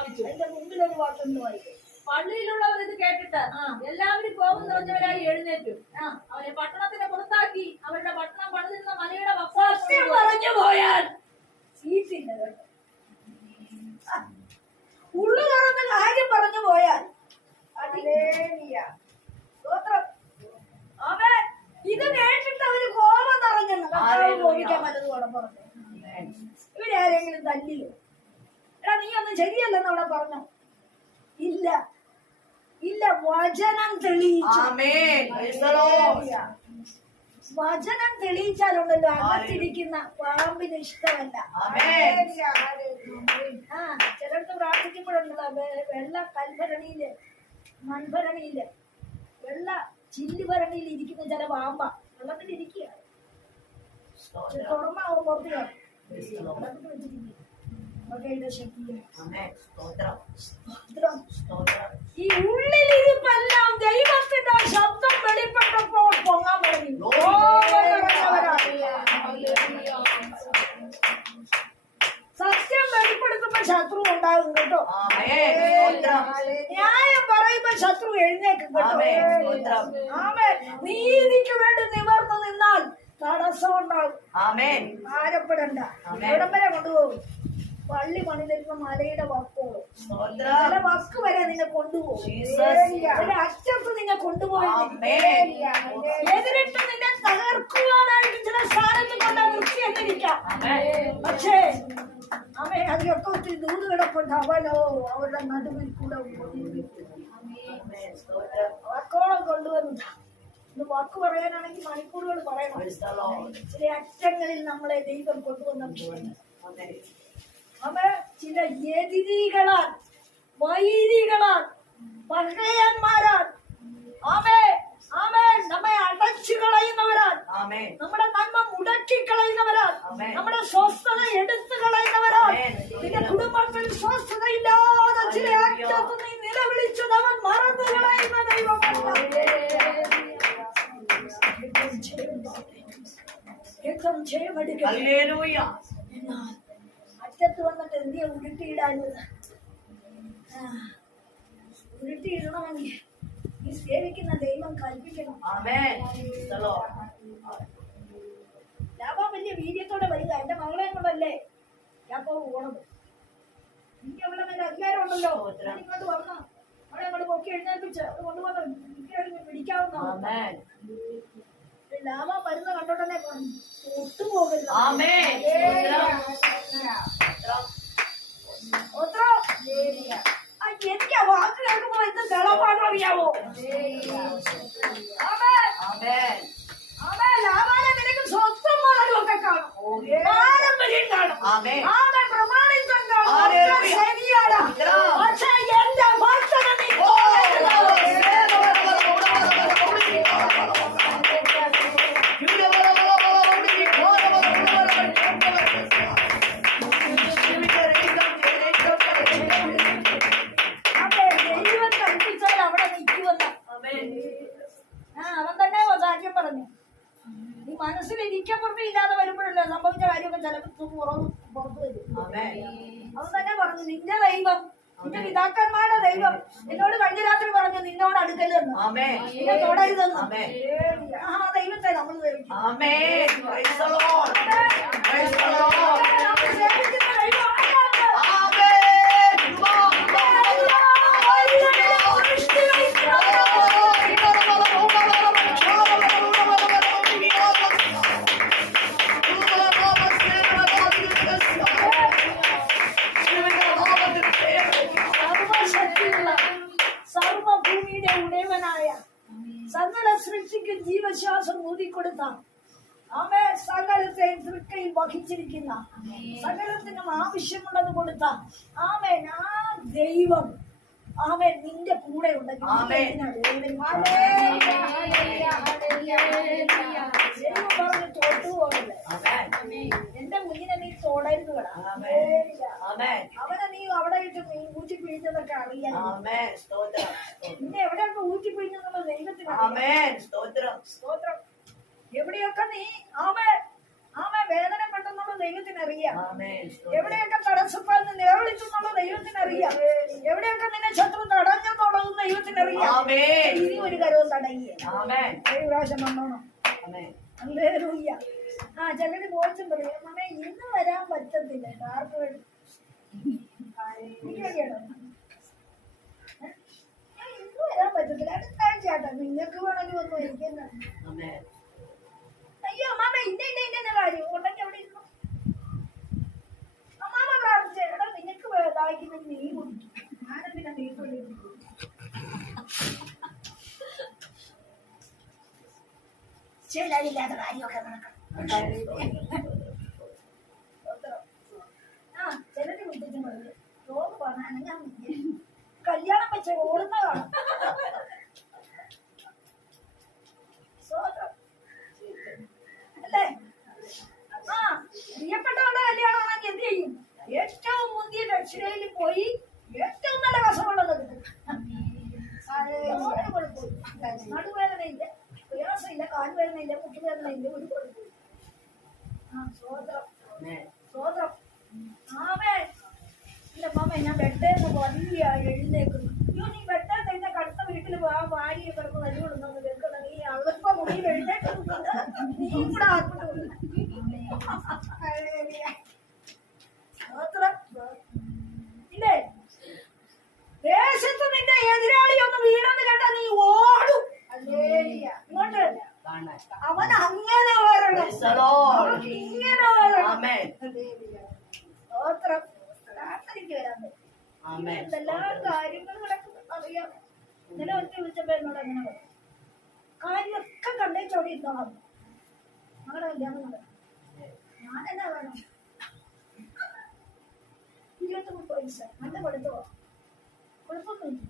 പ്രാപിച്ചു എന്റെ മുമ്പിൽ ഒരു വായിക്കും പള്ളിയിലുള്ളവർ ഇത് കേട്ടിട്ട് എല്ലാവരും കോപം നിറഞ്ഞവരായി എഴുന്നേറ്റു. അവരെ പട്ടണത്തിന് പുറത്താക്കി അവരുടെ പട്ടണം പണിതിരുന്ന മലയുടെ പറഞ്ഞു പോയാൽ. സീറ്റില്ല കേട്ടോ. ഉള്ളു തുറന്ന് കാര്യം പറഞ്ഞു പോയാൽ ഹല്ലേലൂയ. സ്തോത്രം. ആമേൻ. ഇത് കേട്ടിട്ട് അവർ കോപം നിറഞ്ഞെന്ന് കർത്താവ് കോപിക്കാൻ പലതും പറഞ്ഞു ഇവരെ ആരെങ്കിലും തല്ലിയോ എടാ നീ ഒന്നും ശരിയല്ലെന്ന് അവിടെ പറഞ്ഞു ഇല്ല ഇല്ല വചനം തെളിയിച്ചു Amen. Praise the Lord. വചനം തെളിയിച്ചാലുണ്ടല്ലോ. അകത്തിരിക്കുന്ന പാമ്പിന് ഇഷ്ടമല്ല. ആ ചിലർക്ക് പ്രാർത്ഥിക്കുമ്പോഴുണ്ടല്ലോ വെള്ള കൽഭരണിയിൽ മൺഭരണിയിൽ വെള്ള ചില്ലുഭരണിയിൽ ഇരിക്കുന്ന ചില പാമ്പ. വെള്ളത്തിൽ ഇരിക്കുക തുറന്ന പുറത്ത്. വെള്ളത്തിൽ വെച്ചിരിക്കുക. ഈ ഉള്ളിലിരിപ്പെല്ലാം ദൈവത്തിന്റെ ശബ്ദം വെളിപ്പെട്ടപ്പോൾ പൊങ്ങാൻ തുടങ്ങി. കേട്ടോ ന്യായം പറയുമ്പോ ശത്രു എഴുന്നേക്കും കേട്ടോ. ആമേൻ. നീതിക്ക് വേണ്ടി നിവർന്നു നിന്നാൽ തടസ്സം ഉണ്ടാവും. ഭാരപ്പെടണ്ട. എവിടം വരെ കൊണ്ടുപോകും. പള്ളി പണിതിരുന്ന മലയുടെ വക്കോളും. ചില വക്ക് വരെ നിന്നെ കൊണ്ടുപോകും. അറ്റത്ത് നിന്നെ കൊണ്ടുപോയി ആമേൻ. എതിരിട്ട് നിന്നെ തകർക്കുവാനായിട്ട് ചില സ്ഥാനത്ത് കൊണ്ട് നിർത്തി എന്നിരിക്കാം പക്ഷേ അവൻ അതിലൊക്കെ ഒത്തിരി ദൂത് കിടപ്പുണ്ട് അവനോ അവരുടെ നടുവിൽ കൂടെ. വാക്കോളം കൊണ്ടുവന്നതാ ഇന്ന് വാക്ക് പറയാനാണെങ്കിൽ മണിക്കൂറുകൾ പറയണം. ചില അറ്റങ്ങളിൽ നമ്മളെ ദൈവം കൊണ്ടുവന്ന. അവ ചില എതിരികളാൽ വൈരികളാൽ പകയന്മാരാൽ ആമേ ആമേ നമ്മെ അടച്ചു കളയുന്നവരാൽ. നമ്മുടെ നന്മ മുടക്കി കളയുന്നവരാൽ നമ്മുടെ സ്വസ്ഥത എടുത്തു ചില അറ്റത്ത് നീ നിലവിളിച്ചത് അവൻ മറന്നു കളയുന്ന ദൈവമല്ല. ജയമെടുക്കുക Hallelujah. എന്നാൽ അറ്റത്ത് വന്നിട്ട് എന്തിയാ ഉരുട്ടിയിടാഞ്ഞത് ഉരുട്ടിയിടണമെങ്കിൽ ഈ സേവിക്കുന്ന ദൈവം കൽപ്പിക്കണം. ലാഭം വലിയ വീര്യത്തോടെ വരിക. എന്റെ മകളെ കൊണ്ടല്ലേ ഞാൻ എനിക്ക് അധികാരം ഉണ്ടല്ലോ. ഇങ്ങോട്ട് വന്ന് അവളെ അങ്ങോട്ട് പൊക്കി എഴുന്നേൽപ്പിച്ച് അത് കൊണ്ടുവന്ന് എനിക്ക് പിടിക്കാവുന്ന ഒത്തുപോകരുത് ആ വാക്ക് കേൾക്കുമ്പോ എന്ത് അറിയാവോ? നിനക്ക് സ്വത്തും മുതലും ഒക്കെ കാണും. പാരമ്പര്യം കാണും. Amen. ആമേൻ. പ്രമാണിത്വം കാണും. Hallelujah. ഒക്കെ ശരിയാണ്. സ്തോത്രം. പക്ഷേ എന്റെ ഭക്തനെ ഈ മനസ്സിൽ ഇരിക്കപ്പുറത്ത് ഇല്ലാതെ വരുമ്പോഴല്ലേ സംഭവിച്ച കാര്യമൊക്കെ ചിലപ്പോൾ പുറത്ത് പുറത്ത് വരും. അവൻ തന്നെ പറഞ്ഞു നിന്റെ ദൈവം നിന്റെ പിതാക്കന്മാരുടെ ദൈവം എന്നോട് കഴിഞ്ഞ രാത്രി പറഞ്ഞു നിന്നോട് അടുക്കലെന്ന് നിന്നെ. തൊടരുതെന്ന്. ആ ദൈവത്തെ നമ്മൾ സർവഭൂമിയുടെ ഉടയവനായ സകല സൃഷ്ടിക്ക് ജീവശ്വാസം ഊതിക്കൊടുത്ത ആമേ സകലത്തെ തൃക്കയിൽ വഹിച്ചിരിക്കുന്ന സകലത്തിനും ആവശ്യമുള്ളത് കൊടുത്ത ആമേ ആ ദൈവം. ആമേ നിന്റെ കൂടെ ഉണ്ടെങ്കിൽ എന്റെ കുഞ്ഞിനെ നീ തോടരുത്. അവനെ നീ അവിടെ ഇട്ട് പിഴിഞ്ഞതൊക്കെ അറിയാം. നിന്നെ എവിടെയൊക്കെ ഊറ്റി പിഴിഞ്ഞെന്നുള്ള ദൈവത്തിന്. സ്തോത്രം. എവിടെയൊക്കെ നീ ആമേ ആമേ വേദനപ്പെട്ടെന്നുള്ള ദൈവത്തിന് അറിയാം. എവിടെയൊക്കെ തടസ്സപ്പെടുന്ന നിലവിളിച്ചെന്നുള്ള ദൈവത്തിന് അറിയാം. എവിടെയൊക്കെ നിന്നെ ശത്രു തടഞ്ഞെന്നുള്ളതും ദൈവത്തിന് അറിയാം. ഇനി ഒരു കരവും തടങ്ങിയ. ഒരു പ്രാവശ്യം വന്നോണം. ആ ചിലര് ബോധിച്ചും പറയും മമ്മേ ഇന്ന് വരാൻ പറ്റത്തില്ല ആർക്കും? ഇന്ന് വരാൻ പറ്റത്തില്ല. അടുത്ത ആഴ്ച നിങ്ങൾക്ക് വേണമെങ്കിൽ വന്നു. എനിക്ക്. അയ്യോ അമ്മാമ ഇന്ന ഇന്ന ഇന്ന കാര്യം. ഉണ്ടെങ്കിൽ അവിടെ ഇരുന്നു അമ്മാമ പ്രാർത്ഥിച്ചേട്ടാ നിനക്ക് ദാഹിക്കുന്ന നീ കുടിക്കും. ഞാനെന്തിനാ നീ കൊണ്ടിരിക്കും ശരിയില്ലാത്ത കാര്യമൊക്കെ നടക്കണം. ആ ചിലര് വിട്ടിട്ടും പറഞ്ഞാൽ ഞാൻ കല്യാണം വെച്ച് സ്വതന്ത്രം. അല്ലേ? ആ പ്രിയപ്പെട്ടവരുടെ കല്യാണമാണെങ്കിൽ എന്ത് ചെയ്യും? ഏറ്റവും മുന്തിയ ദക്ഷിണയിൽ പോയി ഏറ്റവും നല്ല വശമുള്ളത് കിട്ടും. നടുവേദനയില്ല പ്രയാസമില്ല കാൽവേദനയില്ല മുട്ടുവേദനയില്ല ഒരു കൊടുക്കും ആ സ്വതന്ത്രം Amen. സ്വതന്ത്രം ആമേ. ഇല്ല മാമ ഞാൻ ബെഡേന്ന് വലിയ എഴുന്നേക്കുന്നു അയ്യോ നീ ബെഡേ തന്നെ കടുത്ത വീട്ടിൽ ആ കിടന്ന് നീ മുറിയിൽ കൂടെ ഇല്ലേ ദേശത്ത് നിന്റെ എതിരാളി ഒന്ന് വീണെന്ന് കേട്ടാ നീ ഓടും. ഇങ്ങോട്ട് കാണാൻ. കണ്ടേച്ച് മകളെ കല്യാണം നടക്കും ഞാൻ എന്നാ വേണം ഇരുപത്തി മുപ്പത് പൈസ നല്ല പഠിത്തമോ കുഴപ്പമൊന്നുമില്ല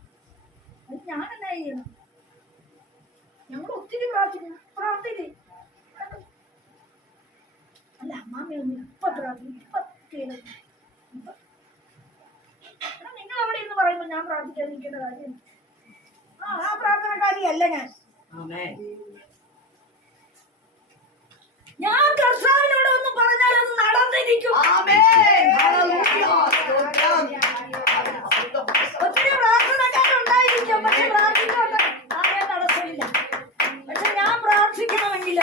അത് ഞാൻ എന്നാ ചെയ്യണം ഞങ്ങൾ ഒത്തിരി പ്രാർത്ഥിക്കും പ്രാർത്ഥിക്കും അല്ല അമ്മാമ്മയൊന്നും ഇപ്പൊ പ്രാർത്ഥിക്കും ഇപ്പൊ ഇപ്പൊ നിങ്ങൾ അവിടെ ഇരുന്ന് പറയുമ്പോ ഞാൻ പ്രാർത്ഥിക്കാതിരിക്കേണ്ട കാര്യം ആ ആ പ്രാർത്ഥനക്കാരിയല്ല. ഞാൻ സ്തോത്രം. ഒത്തിരി പ്രാർത്ഥനക്കാരുണ്ടായിരിക്കും പക്ഷെ പ്രാർത്ഥിക്കാൻ ആരെ തടസ്സമില്ല. പക്ഷെ ഞാൻ പ്രാർത്ഥിക്കണമെങ്കിൽ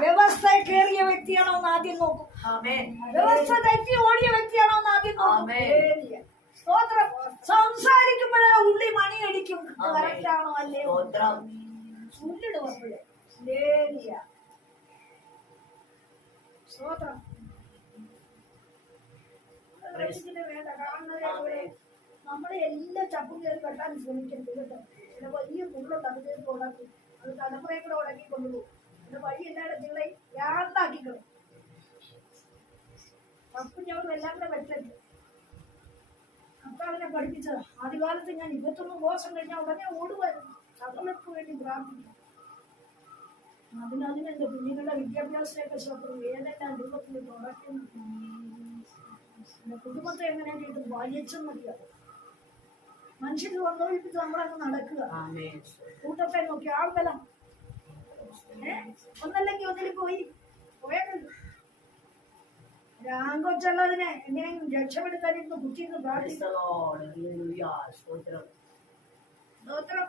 വ്യവസ്ഥ കയറിയ വ്യക്തിയാണോ എന്ന് ആദ്യം നോക്കും. Amen. വ്യവസ്ഥ തെറ്റി ഓടിയ വ്യക്തിയാണോ എന്ന് ആദ്യം നോക്കും. സ്തോത്രം. സംസാരിക്കുമ്പോഴേ ഉള്ളി മണിയടിക്കും. കറക്റ്റാണോ അല്ലേ സ്തോത്രം. ലേലിയ സ്തോത്രം. ഇതിന് വേണ്ട. കാണുന്നതേ പോലെ നമ്മളെ എല്ലാ ചപ്പും കയറി കെട്ടാൻ ശ്രമിക്കരുത് കേട്ടോ. ചില വലിയ മുള്ളുണ്ട് അത് കയറി ഉടക്കി അത് തലമുറയെ കൂടെ ഉടക്കി കൊണ്ടുപോകും. എന്റെ വഴി എല്ലാവരുടെ നിങ്ങളെ യാതാക്കിക്കളും ചപ്പും ഞങ്ങളും എല്ലാം കൂടെ വെച്ചത് കർത്താവിനെ പഠിപ്പിച്ചത്. ആദ്യകാലത്ത് ഞാൻ ഇരുപത്തൊന്ന് ദിവസം കഴിഞ്ഞാൽ ഉടനെ ഓടുവായിരുന്നു. സകലർക്ക് വേണ്ടി പ്രാർത്ഥിക്കും. അതിനതിന് എന്റെ കുഞ്ഞുങ്ങളുടെ വിദ്യാഭ്യാസത്തെയൊക്കെ ശത്രു. ഏതെല്ലാം രൂപത്തിൽ തുടക്കുന്നു എന്റെ കുടുംബത്തെ എങ്ങനെയായിട്ട് വലിച്ചെന്ന് മതിയാവും മനുഷ്യര് കൊണ്ടുപോയിപ്പിച്ച് നമ്മളങ്ങ് നടക്കുക. കൂട്ടത്തെ നോക്കി ആൾബലം. ഏ? ഒന്നല്ലെങ്കിൽ ഒന്നിൽ പോയി. പോയല്ലോ രാങ്കൊച്ചുള്ളതിനെ എങ്ങനെയും രക്ഷപ്പെടുത്താനിരുന്ന്. സ്തോത്രം. സ്തോത്രം.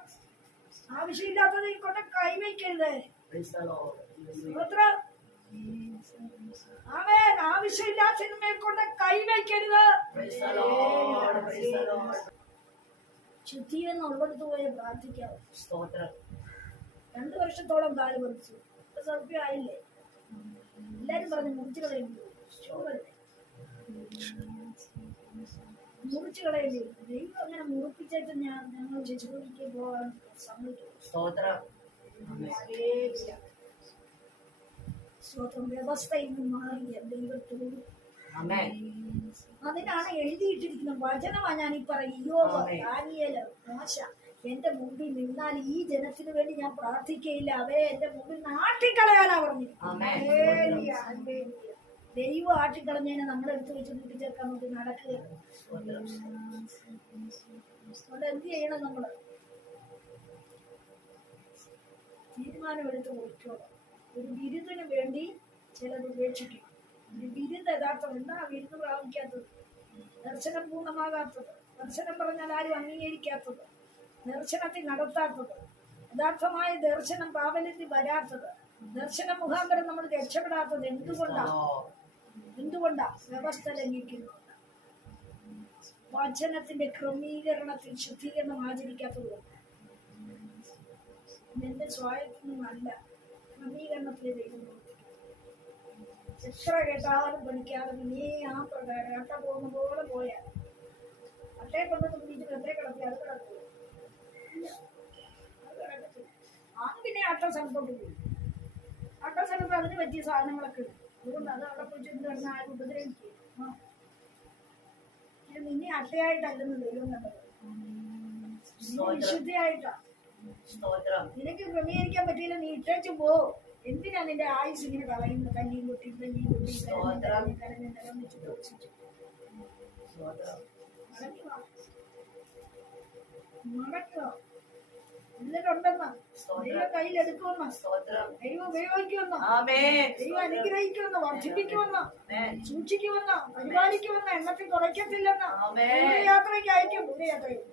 ആവശ്യമില്ലാത്തത് കൊണ്ട കൈവയ്ക്കരുത്. സ്തോത്രം. ആവശ്യമില്ലാത്തതിന്മേൽ കൊണ്ട് കൈവയ്ക്കരുത്. പോയി പ്രാർത്ഥിക്കാം. സ്തോത്രം. രണ്ടു വർഷത്തോളം കാൽ പറിച്ചു ഇപ്പൊ സൗഖ്യമായില്ലേ? എല്ലാരും പറഞ്ഞു മുറിച്ചു കളയേണ്ടി മുറിച്ചു കളയില്ലേ ദൈവം അങ്ങനെ മുറിപ്പിച്ചിട്ട് ഞാൻ ഞങ്ങൾ ശുശ്രൂഷിക്ക് പോകാൻ സമ്മതിക്കും വ്യവസ്ഥയിൽ നിന്ന് മാറിയ ദൈവത്തോട് അതിനാണ് എഴുതിയിട്ടിരിക്കുന്നത് വചനമാണ് ഞാൻ ഈ പറയോ ആമേൻ. മോശ എന്റെ മുമ്പിൽ നിന്നാൽ ഈ ജനത്തിന് വേണ്ടി ഞാൻ പ്രാർത്ഥിക്കയില്ല. അവരെ എന്റെ മുമ്പിൽ നിന്ന് ആട്ടിക്കളയാനാ പറഞ്ഞു. ദൈവം ആട്ടിക്കളഞ്ഞതിനെ നമ്മളെടുത്ത് വെച്ച് കൂട്ടിച്ചേർക്കാൻ നമുക്ക് നടക്കുക. അതുകൊണ്ട് എന്ത് ചെയ്യണം നമ്മൾ? തീരുമാനമെടുത്ത് കൊടുക്കണം ഒരു ബിരുദിന് വേണ്ടി ചിലത് ഉപേക്ഷിക്കും. ഒരു ബിരുദ യഥാർത്ഥം എന്താ ബിരുദ് പ്രാപിക്കാത്തത്? ദർശനം പൂർണമാകാത്തത്. ദർശനം പറഞ്ഞാൽ ആരും അംഗീകരിക്കാത്തത്. ദർശനത്തിൽ നടത്താത്തത്. യഥാർത്ഥമായ ദർശനം പ്രാബല്യത്തിൽ വരാത്തത്. ദർശന മുഖാന്തരം നമ്മൾ രക്ഷപ്പെടാത്തത് എന്തുകൊണ്ടാണ് Lord. എന്തുകൊണ്ടാ? വ്യവസ്ഥ ലംഘിക്കുന്നു. വചനത്തിന്റെ ക്രമീകരണത്തിൽ ശുദ്ധീകരണം ആചരിക്കാത്തത് കൊണ്ട്. എന്റെ സ്വായത്തിനല്ല ക്രമീകരണത്തിൽ പ്രവർത്തിക്കുന്നു. എത്ര കേട്ടാലും പഠിക്കാതെ നീ ആ പ്രകാരം പോകുന്ന പോലെ പോയാൽ അട്ടേ കൊണ്ട് തുമ്പിയിട്ട് എത്ര കിടത്തി അത് കിടക്കും. അത് പിന്നെ അട്ട സ്ഥലത്തോട്ട് പോയി അട്ട സ്ഥലത്ത് അതിന് പറ്റിയ സാധനങ്ങളൊക്കെ അതുകൊണ്ട് അത് അവിടെ പോയി ചെന്ന് കിടന്ന് ആരും ഉപദ്രവിക്കും നിന്നെ അട്ടയായിട്ടല്ലെന്ന് ദൈവം കണ്ടത്. സ്തോത്രം. നിനക്ക് ക്രമീകരിക്കാൻ പറ്റിയില്ല നീ ഇട്ടേച്ചു പോ. എന്തിനാ നിന്റെ ആയുസ് ഇങ്ങനെ കളയുന്നത്? കല്ലിയും കൊട്ടി കല്ലിയും കൊട്ടി. മടക്കുക എന്നിട്ടുണ്ടെന്ന്. ദൈവം കയ്യിലെടുക്കുമെന്ന്. സ്തോത്രം. ദൈവം ഉപയോഗിക്കുമെന്ന്. ആമേൻ. ദൈവം അനുഗ്രഹിക്കുമെന്ന് വർദ്ധിപ്പിക്കുമെന്ന് ആമേൻ. സൂക്ഷിക്കുമെന്ന് പരിപാലിക്കുമെന്ന് എണ്ണത്തിൽ കുറയ്ക്കത്തില്ലെന്ന് യാത്രയ്ക്ക് അയക്കും ദൂരയാത്രയ്ക്ക്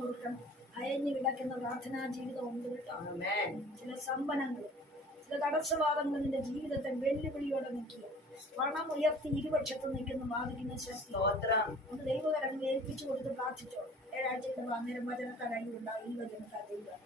കൊടുക്കണം അയഞ്ഞു കിടക്കുന്ന പ്രാർത്ഥനാ ജീവിതം ഉണ്ട് ചില സമ്പന്നങ്ങൾ ചില തടസ്സവാദങ്ങൾ നിന്റെ ജീവിതത്തെ വെല്ലുവിളിയോടെ നിൽക്കുക പണം ഉയർത്തി ഇരുപക്ഷത്ത് നിൽക്കുന്ന ബാധിക്കുന്ന സ്തോത്രം. ഒന്ന് ദൈവകരങ്ങൾ ഏൽപ്പിച്ചു കൊടുത്ത് പ്രാർത്ഥിച്ചോ. ഏഴാഴ്ച അന്നേരം വചനത്താൽ അയ്യുണ്ടാവും ഈ ദൈവം